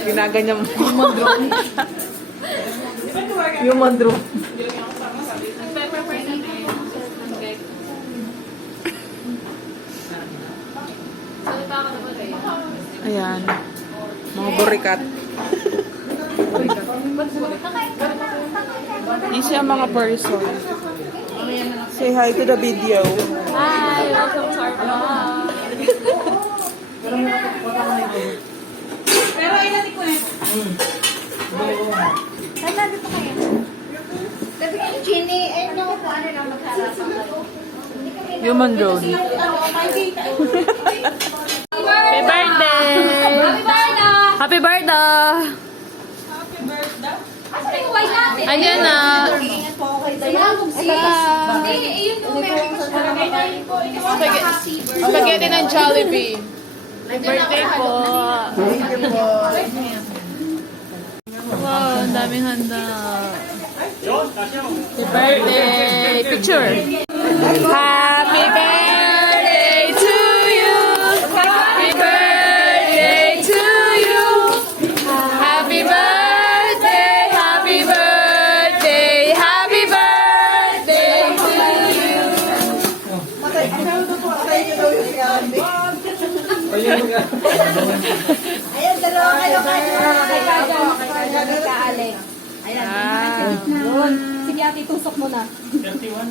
Ginaganyan mo. Human drone. Human drone. Ayan. Mga burikat. Yan siya mga person. Say hi to the video. Hi! Welcome to our vlog! Pero inatin ko na. Ay, sabi pa kayo. Sabi ko yung Ginny, ayun yung kung ano lang magharap. Human drone. Happy birthday! Happy birthday! Ay, why natin? Ayan na. Ingat po ako kayo. Hindi, yun yung meron ko sa Spaghetti ng Jollibee. Happy birthday po. Wow, ang daming handa. Happy birthday. Picture. Happy birthday to you. Happy birthday to you. Happy birthday. Happy birthday. Happy birthday to you. Ayan, dalawa kayo kaali. Ayan. Sige, ate, tusok mo na. 31.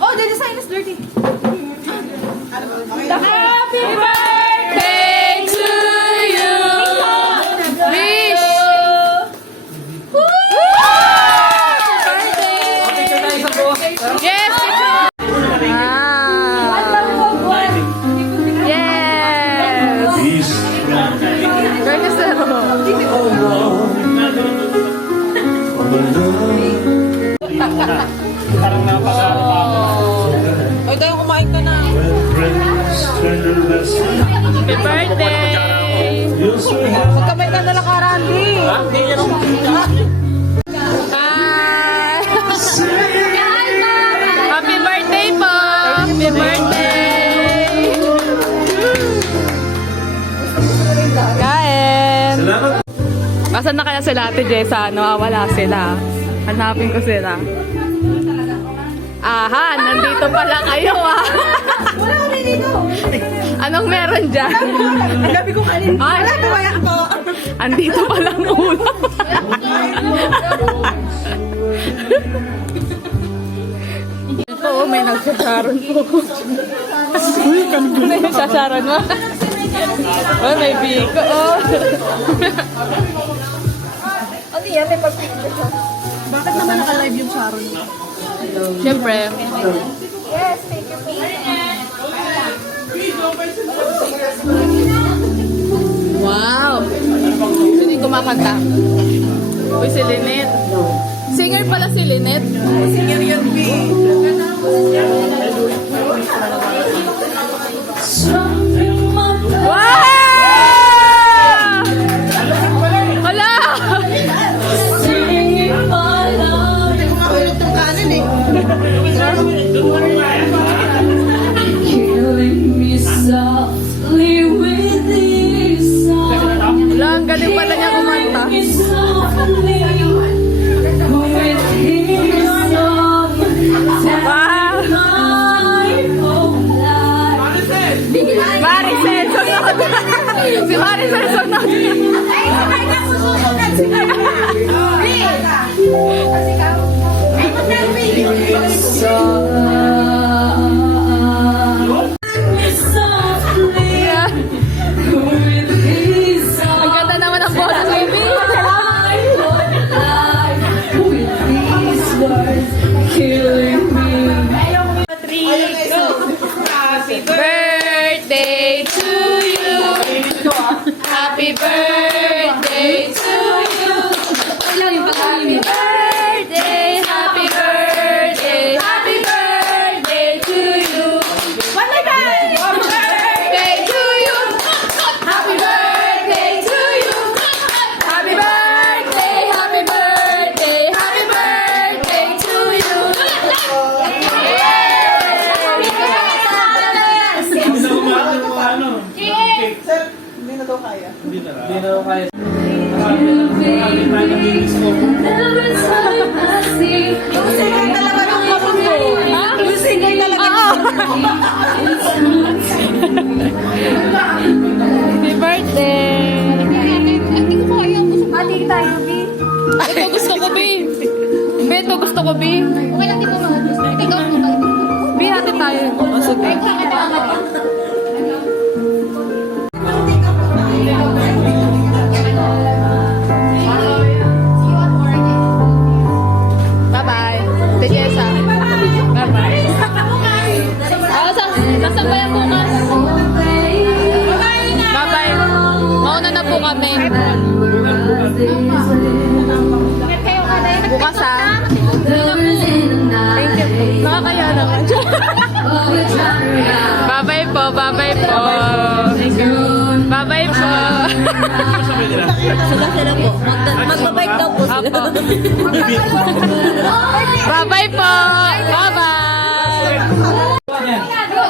Oh, the design is dirty. Happy birthday to you. Wish. Yes. Yes. Parang Ay, tayo kumain ka na. Happy birthday! Magkamay ka na lang ka, Randy. Hi! Happy birthday po! Happy birthday! Kain! Asan na kaya sila, Ate Jessa? Nawawala sila. Hanapin ko sila. Aha, nandito pala kayo ah. Wala ko dito. Anong meron dyan? Ang gabi ko kanin. Ay, Wala ko kaya ako. andito pala ang ulam. Ito, oh, may nagsasaron po. May nagsasaron mo? Oh, may biko, oh. Ano yan? May pag-picture siya. Bakit naman naka-live yung Sharon? Siyempre. Yes, take your picture. Wow! Sino yung kumakanta? Uy, si Lynette. Singer pala si Lynette. Singer yun, B. Wow! Hala! Wala, ang galing pala niya kumanta. Wow! Maricel, sunod! Si Maricel, sunod! Ay, sabay ka susunod. Sige. Kasi ka. Ay, Ang ganda naman ang boses, baby! Happy birthday to you. Happy birthday to you. Happy birthday, happy birthday, happy birthday to you. Happy birthday to you. Hindi na ako kaya. Marami tayo nag-iis ko. Yung singer talaga ng kapag mo. Ha? Yung singer talaga ng Happy birthday! Hindi ko kaya gusto ko. Ati tayo, B. Ito gusto ko, B. B, ito gusto ko, B. Okay lang, di ko maubos. Ikaw mo ba? B, hati tayo. Oh, sige. Ay, bakit ako? Bye-bye. Ate Jessa. Bye-bye. Sasabayan po ka. Bye-bye. Mauna na po kami. Bukas ha. Thank you po. Nakakaya naman. Bye-bye po. Bye-bye po. Bye-bye po. Sila po. Magbabike daw po sila. Apo. Bye-bye po. Bye-bye.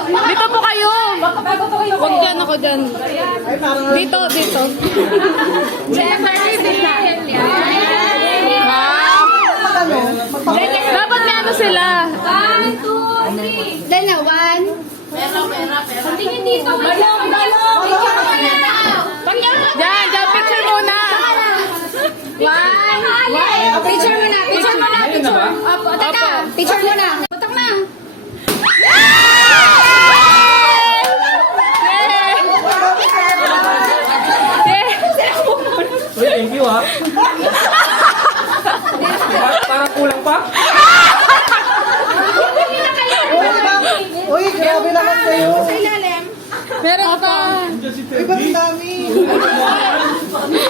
Dito po kayo. Huwag dyan ako dyan. Dito, dito. Jeffrey Wow. Dapat may ano sila. 1, 2, 3. Dala, 1. Tingin dito. Dalong. Diyan, diyan, picture muna. 1. Picture muna. Picture. Opo, teka. Picture muna. Putok na. Uy, thank you ha. Parang kulang pa. Uy, grabe naman kayo. Sa ilalim. Meron pa. Uy, ba't ang dami?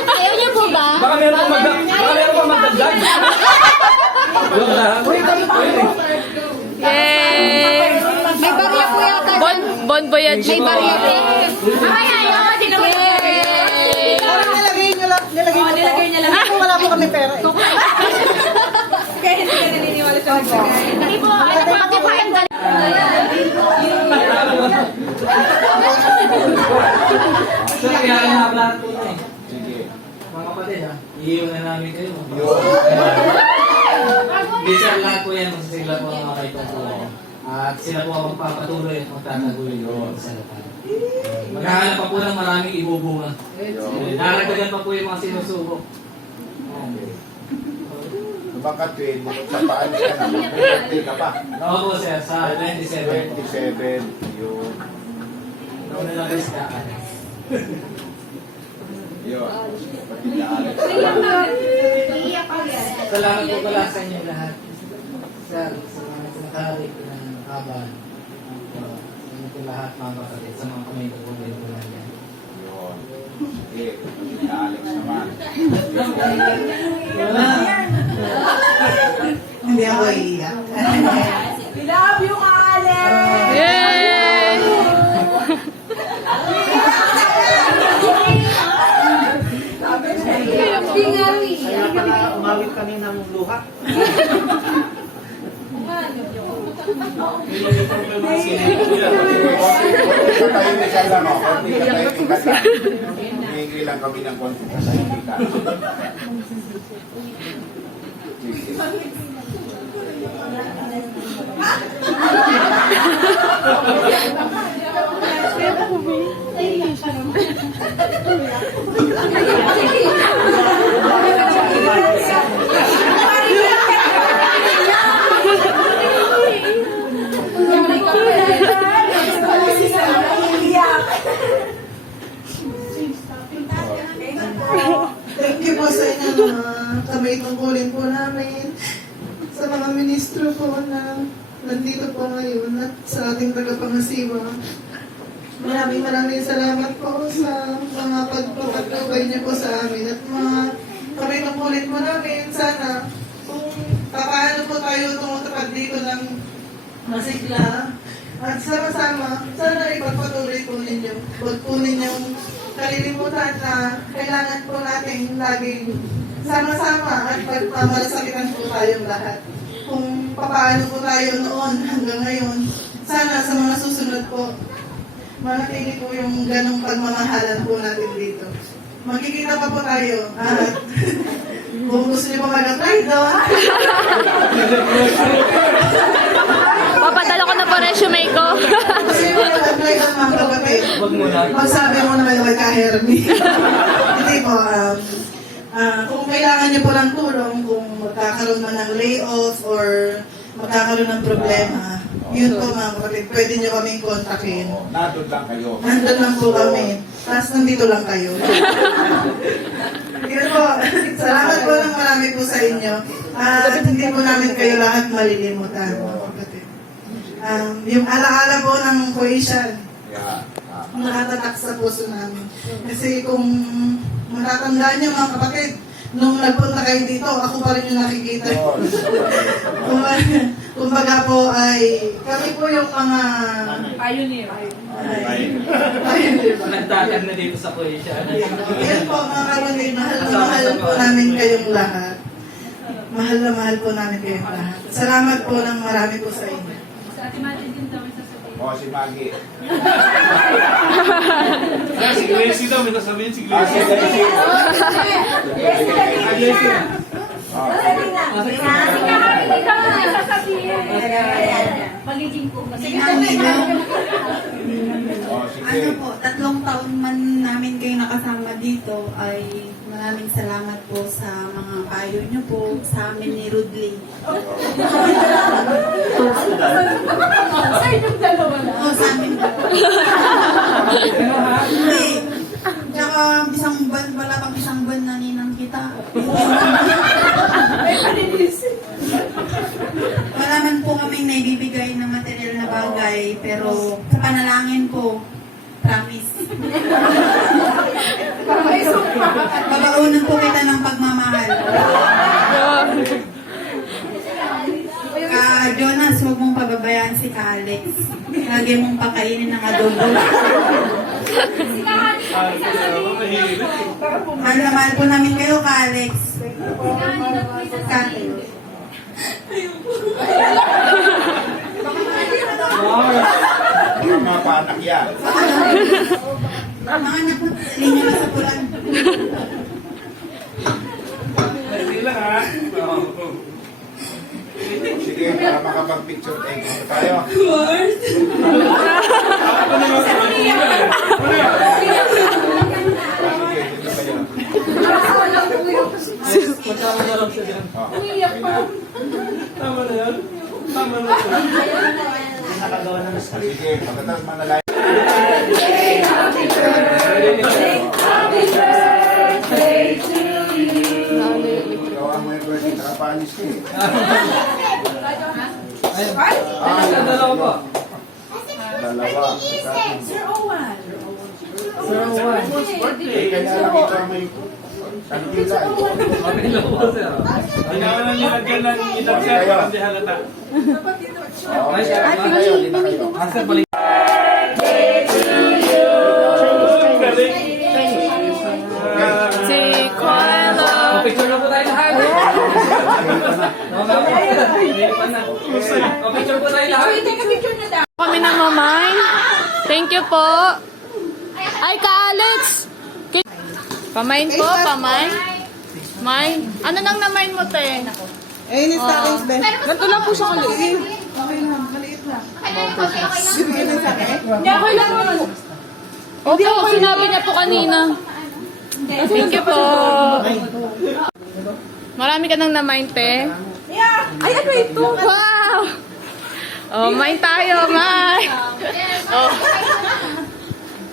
Ayaw niyo po ba? Baka meron pa magdagdag. Joke lang. Yay! May barya po yata. Bon voyage May po. barya po. Ay, ayaw. Di naman. Yay! Parang nilagay niyo lang. Nilagay niyo lang. Kung wala po kami pera eh. Kaya hindi ka naniniwala sa mga. Hindi po. Ano po? Pagkapayan ka. So, kaya ang lahat po na eh. Sige. Mga kapatid ha, iiwan na namin kayo. Bisa lahat po yan, sila po ang makaitong po. At sila po ang magpapatuloy at magtataguloy sa lahat. Maghahanap pa po ng maraming ibubunga. Naragdagan pa po yung mga sinusubok. Baka 20, sa paan ka na, may birthday ka pa. Oo po sir, sa 27 po. 27, yun. Nauna lang guys ka. Yun. Pati na Alex. Salamat po pala sa inyo lahat. Sa mga sinakarik ng kaban. Sa inyo po lahat mga kapatid, sa mga komento po din po lang yan. Yun. Sige, pati na Alex naman. Wala. Hindi ako iiyak. Yay! Kaya pala umawit kami ng luha. Katahimik ka lang, oh. Konti katahimik ka lang. Hihingi lang kami ng konti katahimik ka. Sige. Thank you po sa inyo mga kamay tungkulin po namin. Sa mga ministro po na nandito po ngayon at sa ating tagapangasiwa. Maraming salamat po sa mga pagpapatubay niyo po sa amin at mga kamay tungkulin po namin. Sana kung paano po tayo tumutupad dito ng masigla at sama-sama, sana ipagpatuloy po ninyo. Huwag po ninyong kalilimutan na kailangan po natin laging sama-sama at pagmamalasakitan po tayong lahat. Kung paano po tayo noon hanggang ngayon, sana sa mga susunod po, manatili po yung ganong pagmamahalan po natin dito. magkikita pa po tayo. At kung gusto niyo pa mag-apply doon, Papadala ko na po resume ko. gusto niyo mag-apply doon mga kapatid. Huwag muna. Magsabi muna kayo kay Ka-Hermie. Hindi po, kung kailangan niyo po ng tulong, kung magkakaroon man ng layoff or magkakaroon ng problema, yun po mga kapatid, pwede niyo kaming kontakin. Nandun lang kayo. Nandun lang po kami. Tapos nandito lang kayo. Yun po. Salamat po ng marami po sa inyo. At hindi po namin kayo lahat malilimutan, mga kapatid. Yung alaala po ng Croatian, Yeah. nakatatak sa puso namin. Kasi kung matatandaan niyo mga kapatid, nung nagpunta kayo dito, ako pa rin yung nakikita. Kumbaga po ay, kami po yung mga Pioneer. pioneer. Nagtatag na dito sa Croatia. Yan po mga kapatid, mahal na mahal po namin kayong lahat. Mahal na mahal po namin kayong lahat. Salamat po ng marami po sa inyo. O, si Maggie. Si Gracie daw, may sasabihin si Ah, si Gracie. Gracie. Magiging po. O, sige. Ano po, 3 taon man namin kayo nakasama dito ay maraming salamat po sa mga payo nyo po sa amin ni Rudley. Sa inyong dalawa na. Oo, sa amin po. Hindi. Tsaka isang buwan, wala pang isang buwan na ninang kita. Wala man po kaming naibibigay na material na bagay, pero sa panalangin po, promise. Babaunan po kita ng pagmamahal. Jonas, huwag mong pababayaan si Alex. Lagi mong pakainin ng adobo. Mahal na mahal po namin kayo, Alex. Mga paanak yan. Mga anak mo, linya na sa pulan. Hindi lang ha. Sige, para makapag-picture taking tayo. Ako naman sa mga Sige, dito kayo. Magkama na lang siya dyan. O, Tama na yan. Tama na yan. sige, pagkatapos manalay. Gawa mo yung pwede nakapanis ka eh. Ayun, dalawa po. Dalawa. Sir Owen. Eh, kanya lang ito may kandila eh. Okay lang po, sir. Kailangan na nilagyan ng ilagyan para hindi halata. O, kaya kayo, hindi na kayo. Asa balik. Galing. Si Carlo. O, picture na po tayo lahat. O, picture po tayo lahat. Kami na mamay. Thank you po. Ay, ka-Alex. Pamain po, pamain. Main. Ano nang namain mo, te? Ayun yung stockings, Ben. Ganito lang po siya kaliit. Okay lang, maliit lang. Okay lang. Hindi, okay lang naman. Opo, sinabi niya po kanina. Thank you po. Marami ka nang namain, te. Ay, ano ito? Wow! Oh, main tayo, main. Oh.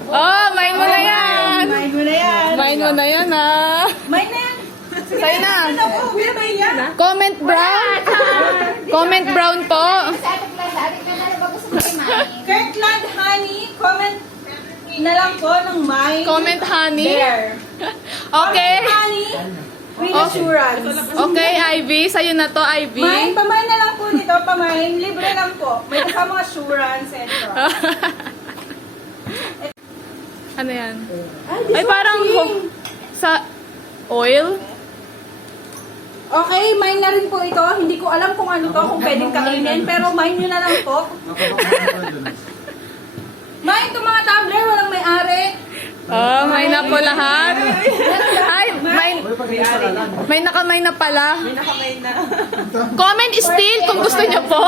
Oh, main mo na yan. Main mo na yan. Main mo na yan, ha. Main na yan. Sa'yo na. Kuya, main yan. Comment brown. Comment brown po. Kirkland Honey, comment na lang po ng Main. Comment honey. There. Okay. Honey, with assurance. Okay, Ivy. Sa'yo na to, Ivy. Main, pamain na lang po dito, pamain. Libre lang po. May kasama assurance, etc. Ano yan? Ay, parang sa oil. Okay, mine na rin po ito. Hindi ko alam kung ano to, kung pwedeng kainin, pero mine nyo na lang po. Mine to mga tumbler, walang may-ari. Oh, may na po lahat. Ay, may nakamay na pala. Comment still kung gusto nyo po.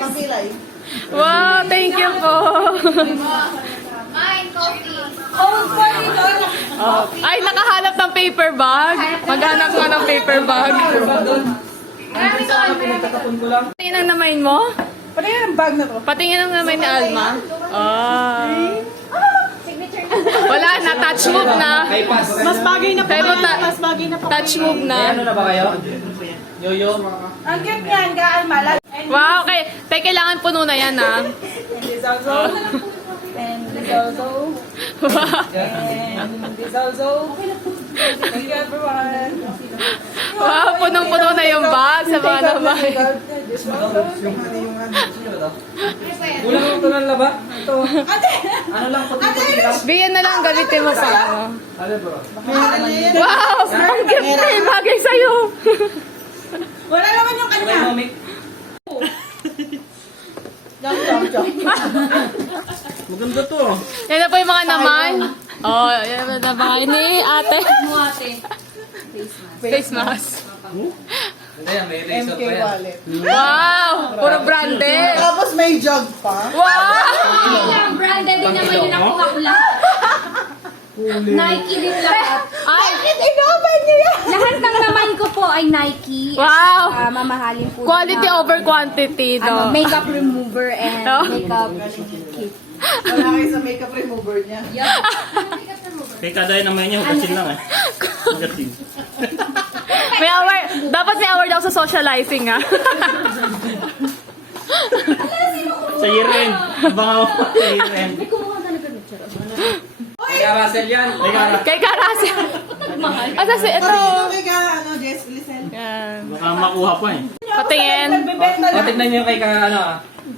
Pangkilay. Wow, thank you po. Mine, coffee. Cold for me, Lola. Ay, nakahanap ng paper bag. Maghanap nga ng paper bag. Marami ko. Pinagtatapon ko lang. Patingin ang namain mo? Patingin ang bag na to. Patingin ang namain ni Alma. Ah. Signature Wala na, touch move na. Ay, pass. Mas bagay na Pero touch move Ano na. na ba kayo? Yoyo? Ang cute niyan, Alma. Wow, okay. Tay, kailangan puno na yan, ha? This also. And this also. Wow. And this also. Thank you everyone. Wow, punong-puno na yung bag sa mga naman. This also. Kulang lang ito ng laba. Ito. Ano lang, pati-pati lang. Bigyan na lang, galitin mo pa. Ano. Ano bro? Wow, ang gift eh, bagay sa'yo. Wala naman yung May kanya. mommy. Maganda to. Yan na po yung mga naman. Oh, yan na naman ni ate. Face mask. Hindi yan, may razor MK pa yan. wallet. Wow, puro branded. Tapos may jug pa. Wow! branded din naman yung nakuha ko lahat. Nike din lahat. Ay, Inoban niyo yan. Lahat ng naman ko po ay Nike. wow! Mamahalin po. Quality na, over quantity, ano, no? makeup remover and Oh. makeup kit. Wala kayo sa makeup remover niya. Kay kada naman niya, hugasin lang eh. Hugasin. May award. Dapat may award ako sa socializing, ah. Sa year-end. Abangaw pa sa year-end. Kay Russell yan. Kay Karase. Asa si ito? Okay ka, Jess, listen. Yan. Baka makuha pa eh. Patingin. O, tignan nyo kay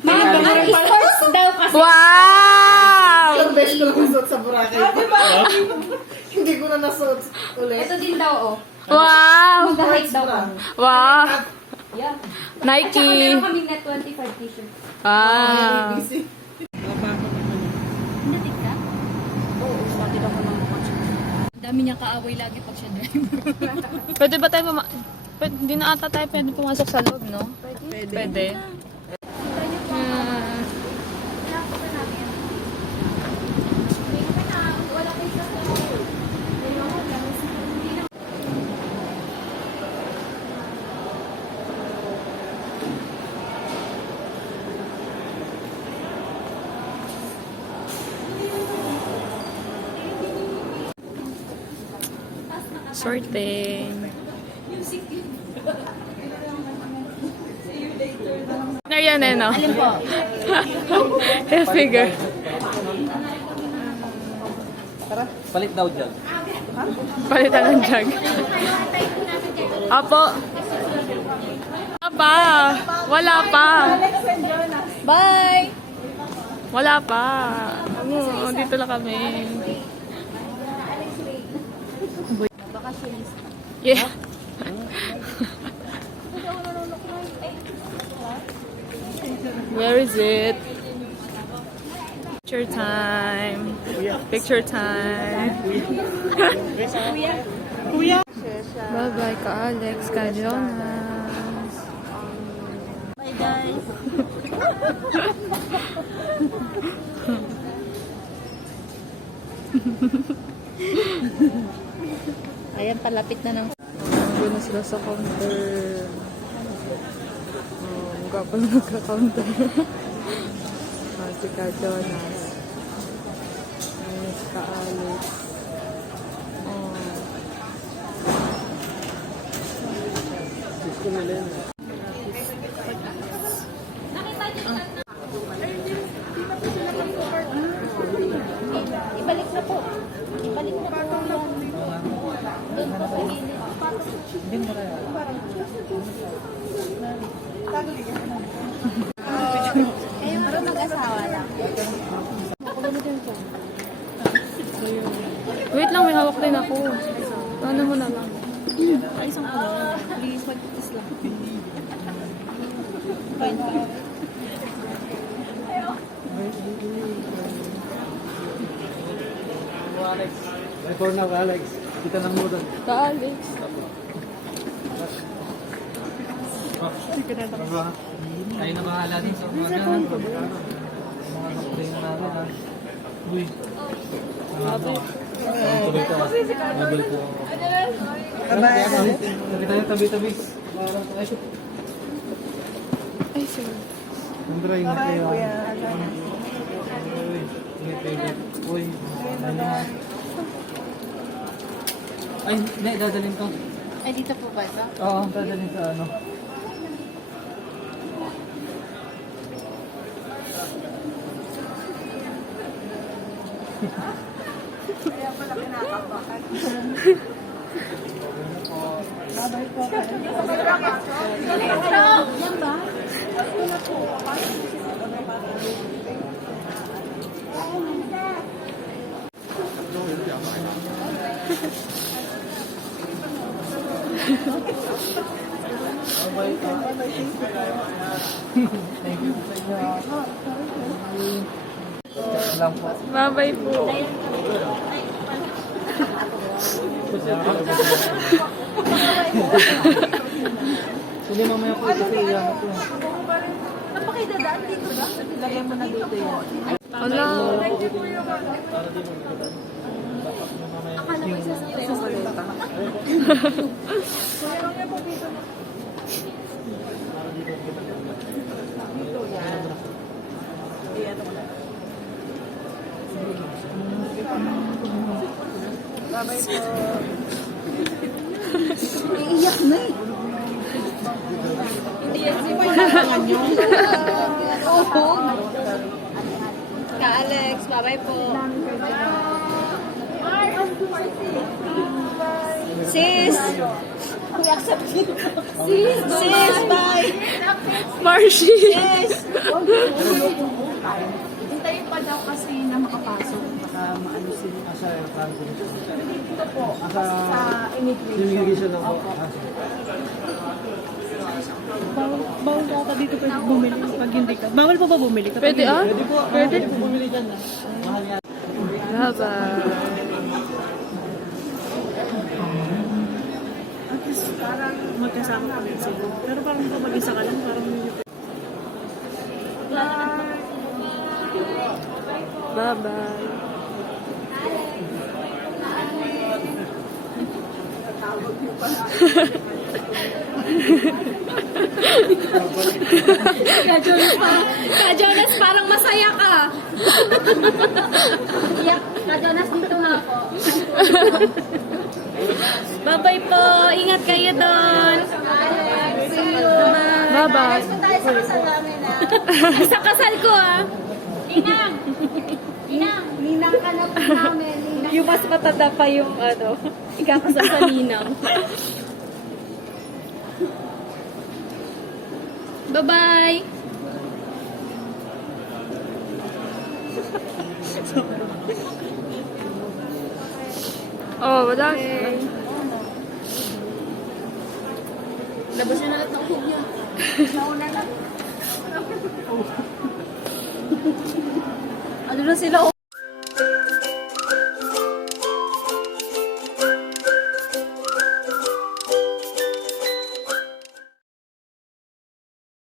Mga sports daw kasi. Wow! Ilang beses ko lang nasuot sa Boracay. Hindi ko na nasuot ulit. Ito din daw, oh. Wow! Mag-height daw kami. Wow! Yeah. At saka Nike. meron kaming net 25 t-shirt. Ah. Busy. Natik ka? Oo, natik ako ng kotse. Dami niyang kaaway lagi pag siya driver. Pwede ba tayo hindi na ata tayo pwede pumasok sa loob, no? Pwede. Hmm. Sorting. Na yan eh, no? Alin po? Yung figure. Palit daw dyan. Palitan ng jug. Apo. Wala pa. Wala pa. Bye! Wala pa. Ano, dito lang kami. Yeah. Where is it? Picture time. Picture time. Bye-bye ka Alex, ka Jonas. Bye guys. Ayan, palapit na ng... Doon na sila sa counter. Oh, mukha pa lang nagka-counter. Si ka Jonas. Ayun, si ka Alex. Oh. Ibalik na po. Ibalik na po. Doon po sa gilid. Kayong mag-asawa lang. Wait lang, may hawak din ako. Ano mo na lang. Ay, isang ko. Please, mag-kiss lang. Bye for now, Alex. Kita ng mudan. Ka Alex. Tayo na bahala din sa mga ganun. Mga kapatid na natin, ha? Uy. Tabi ko. Nabal ko. Tabi tayo, tabi-tabi. Ay, sorry. Sandra, ingat kayo. Ingat kayo. Uy. Ano? Ay, hindi. Dadalhin ko. Ay, dito po ba ito? Oo, dadalhin sa ano. Thank you sa inyo. Lang po. Bye-bye po. Hindi mamaya po ito sa iyan ko. Napakidadaan dito ba? Lagyan mo na dito yan. Wala. Akala ko isa sa maleta. Iiyak na eh. Hindi yan si pinapangan nyo. Oo. Ka Alex, bye-bye po. Sis! Sis, bye! Marcy. Sis! Hintayin pa daw kasi na makapasok. Baka maano sila. Dito po. Sa immigration. Bawal ka ata dito pwede bumili pag hindi ka. Bawal pa ba bumili kapag Pwede ah? Pwede po. Pwede. Bumili dyan na. Mahal yan. Bye-bye. At least parang magkasama pa rin sila. Pero parang kung mag-isa ka lang, parang Bye-bye. Ka-Jonas, parang masaya ka. Iyak, Ka-Jonas, dito na ako. Bye-bye po. Ingat kayo doon. See you. Bye-bye. Tayo sa kasal namin sa kasal ko Ninang! Ninang! Ninang ka na po namin. Ninang yung mas matanda pa yung ano, ikakasal sa ninang. Bye-bye! Oh, wala. Labas na lahat ng hug niya. Nauna na. Ano na sila?